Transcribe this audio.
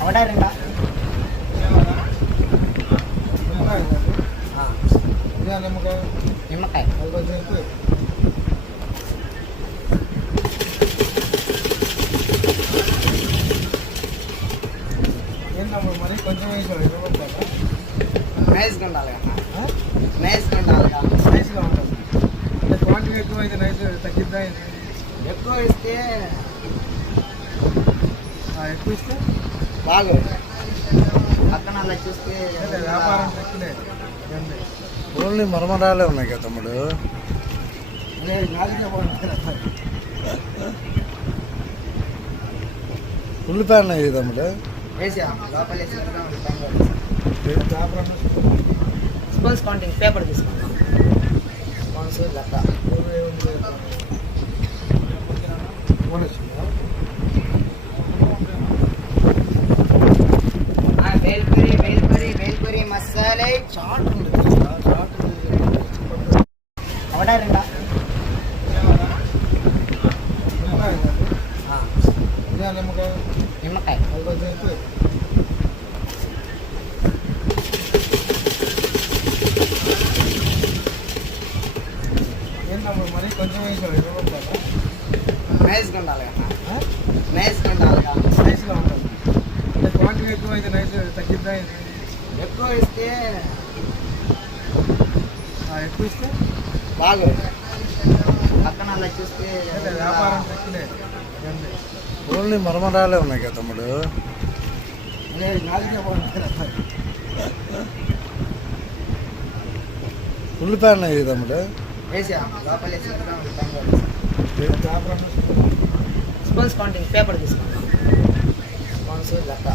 ఒకటా రెండా నిమ్మకాయ మరి కొంచెం నైస్గా ఉండాలి కదా నైస్గా ఉండాలి కదా నైస్గా ఉంటుంది అంటే క్వాంటిటీ ఎక్కువ అయితే నైస్ తగ్గిద్దా ఎక్కువ ఇస్తే ఎక్కువ ఇస్తే బాగు పక్కన అలా చూస్తే వ్యాపారం తక్కువే ఓన్లీ మరమరాలే ఉన్నాయి కదా తమ్ముడు. ఉల్లిపాయలు ఇది తమ్ముడు. వేసా లోపల స్పూన్స్ కౌంటింగ్ పేపర్ తీసుకుంటాం. స్పూన్స్ లెక్క వేల్పూరి మసాలా చాట్ ఉంది చాట్ ఒకటా రెండా నిమ్మకాయ మరి కొంచెం నైస్గా ఉండాలి కదా నైస్గా ఉండాలి కదా నైస్గా ఉంటుంది అంటే క్వాంటిటీ ఎక్కువ అయితే నైస్ తగ్గిద్దా ఎక్కువ ఇస్తే ఎక్కువ ఇస్తే బాగు పక్కన అలా చూస్తే వ్యాపారం తక్కువే ఓన్లీ మరమరాలే ఉన్నాయి కదా తమ్ముడు. ఉల్లిపాయలు ఇది తమ్ముడు. వేసా లోపల స్పూన్స్ కౌంటింగ్ పేపర్ తీసుకుంటాం. స్పూన్స్ లెక్క